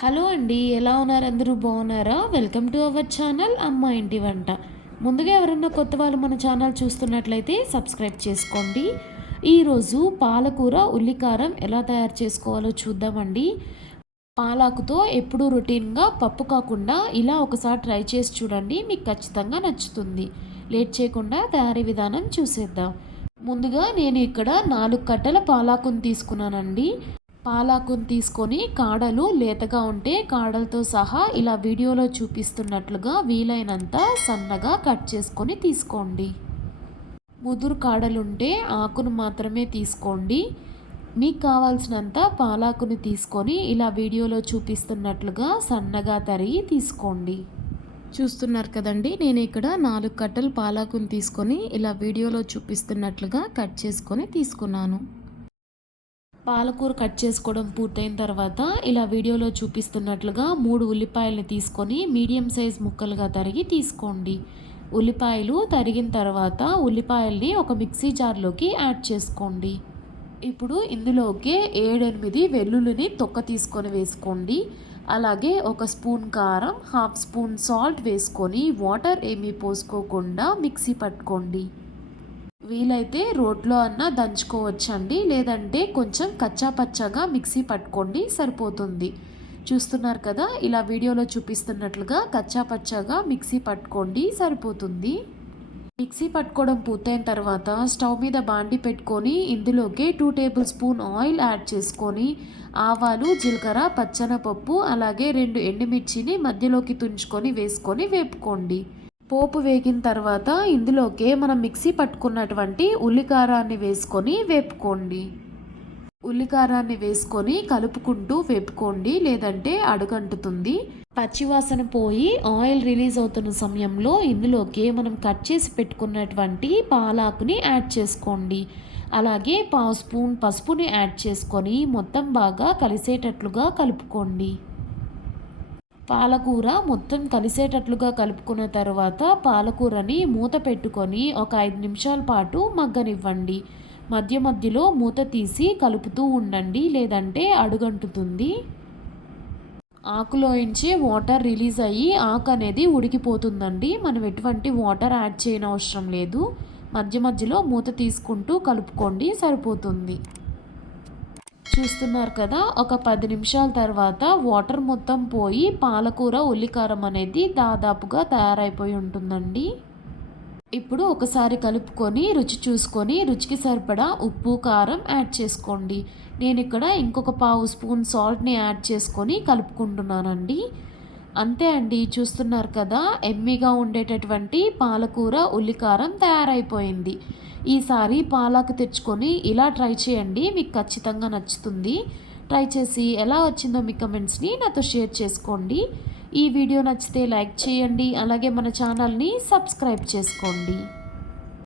Hello అండి ఎలా ఉన్నారు? అందరూ బాగున్నారా? వెల్కమ్ టు అవర్ ఛానల్ అమ్మ ఇంటి వంట. ముందుగా ఎవరన్నా కొత్త వాళ్ళు మన ఛానల్ చూస్తున్నట్లయితే సబ్స్క్రైబ్ చేసుకోండి. ఈరోజు పాలకూర ఉల్లికారం ఎలా తయారు చేసుకోవాలో చూద్దామండి. పాలాకుతో ఎప్పుడూ రొటీన్గా పప్పు కాకుండా ఇలా ఒకసారి ట్రై చేసి చూడండి మీకు ఖచ్చితంగా నచ్చుతుంది. లేట్ చేయకుండా తయారీ విధానం చూసేద్దాం. ముందుగా నేను ఇక్కడ నాలుగు కట్టల పాలాకుని తీసుకున్నానండి. పాలాకుని తీసుకొని కాడలు లేతగా ఉంటే కాడలతో సహా ఇలా వీడియోలో చూపిస్తున్నట్లుగా వీలైనంత సన్నగా కట్ చేసుకొని తీసుకోండి. ముదురు కాడలుంటే ఆకును మాత్రమే తీసుకోండి. మీకు కావాల్సినంత పాలాకుని తీసుకొని ఇలా వీడియోలో చూపిస్తున్నట్లుగా సన్నగా తరిగి తీసుకోండి. చూస్తున్నారు కదండి నేను ఇక్కడ నాలుగు కట్టలు పాలాకుని తీసుకొని ఇలా వీడియోలో చూపిస్తున్నట్లుగా కట్ చేసుకొని తీసుకున్నాను. పాలకూర కట్ చేసుకోవడం పూర్తయిన తర్వాత ఇలా వీడియోలో చూపిస్తున్నట్లుగా మూడు ఉల్లిపాయలని తీసుకొని మీడియం సైజ్ ముక్కలుగా తరిగి తీసుకోండి. ఉల్లిపాయలు తరిగిన తర్వాత ఉల్లిపాయల్ని ఒక మిక్సీ జార్లోకి యాడ్ చేసుకోండి. ఇప్పుడు ఇందులోకి ఏడెనిమిది వెల్లుల్లిని తొక్క తీసుకొని వేసుకోండి. అలాగే ఒక స్పూన్ కారం హాఫ్ స్పూన్ సాల్ట్ వేసుకొని వాటర్ ఏమీ పోసుకోకుండా మిక్సీ పట్టుకోండి. వీలైతే రోట్లో అన్న దంచుకోవచ్చండి లేదంటే కొంచెం కచ్చా పచ్చగా మిక్సీ పట్టుకోండి సరిపోతుంది. చూస్తున్నారు కదా ఇలా వీడియోలో చూపిస్తున్నట్లుగా కచ్చా పచ్చగా మిక్సీ పట్టుకోండి సరిపోతుంది. మిక్సీ పట్టుకోవడం పూర్తయిన తర్వాత స్టవ్ మీద బాండి పెట్టుకొని ఇందులోకి two table spoon oil add చేసుకొని ఆవాలు జీలకర్ర పచ్చనపప్పు అలాగే రెండు ఎండుమిర్చిని మధ్యలోకి తుంచుకొని వేసుకొని వేపుకోండి. పోపు వేగిన తర్వాత ఇందులోకే మనం మిక్సీ పట్టుకున్నటువంటి ఉల్లికారాన్ని వేసుకొని వేపుకోండి. ఉల్లికారాన్ని వేసుకొని కలుపుకుంటూ వేపుకోండి లేదంటే అడుగంటుతుంది. పచ్చివాసన పోయి ఆయిల్ రిలీజ్ అవుతున్న సమయంలో ఇందులోకి మనం కట్ చేసి పెట్టుకున్నటువంటి పాలాకుని యాడ్ చేసుకోండి. అలాగే పావు స్పూన్ పసుపుని యాడ్ చేసుకొని మొత్తం బాగా కలిసేటట్లుగా కలుపుకోండి. పాలకూర మొత్తం కలిసేటట్లుగా కలుపుకున్న తర్వాత పాలకూరని మూత పెట్టుకొని ఒక ఐదు నిమిషాల పాటు మగ్గనివ్వండి. మధ్య మధ్యలో మూత తీసి కలుపుతూ ఉండండి లేదంటే అడుగంటుతుంది. ఆకులోంచి వాటర్ రిలీజ్ అయ్యి ఆకు అనేది ఉడికిపోతుందండి. మనం ఎటువంటి వాటర్ యాడ్ చేయనవసరం లేదు. మధ్య మధ్యలో మూత తీసుకుంటూ కలుపుకోండి సరిపోతుంది. చూస్తున్నారు కదా ఒక పది నిమిషాల తర్వాత వాటర్ మొత్తం పోయి పాలకూర ఉల్లికారం అనేది దాదాపుగా తయారైపోయి ఉంటుందండి. ఇప్పుడు ఒకసారి కలుపుకొని రుచి చూసుకొని రుచికి సరిపడా ఉప్పు కారం యాడ్ చేసుకోండి. నేను ఇక్కడ ఇంకొక పావు స్పూన్ సాల్ట్ని యాడ్ చేసుకొని కలుపుకుంటున్నానండి. అంతే అండి చూస్తున్నారు కదా ఎమ్మిగా ఉండేటటువంటి పాలకూర ఉల్లికారం తయారైపోయింది. ఈసారి పాలాకు తెచ్చుకొని ఇలా ట్రై చేయండి. మీకు ఖచ్చితంగా నచ్చుతుంది. ట్రై చేసి ఎలా వచ్చిందో మీ కమెంట్స్ని నాతో షేర్ చేసుకోండి. ఈ వీడియో నచ్చితే లైక్ చేయండి. అలాగే మన ఛానల్ని సబ్స్క్రైబ్ చేసుకోండి.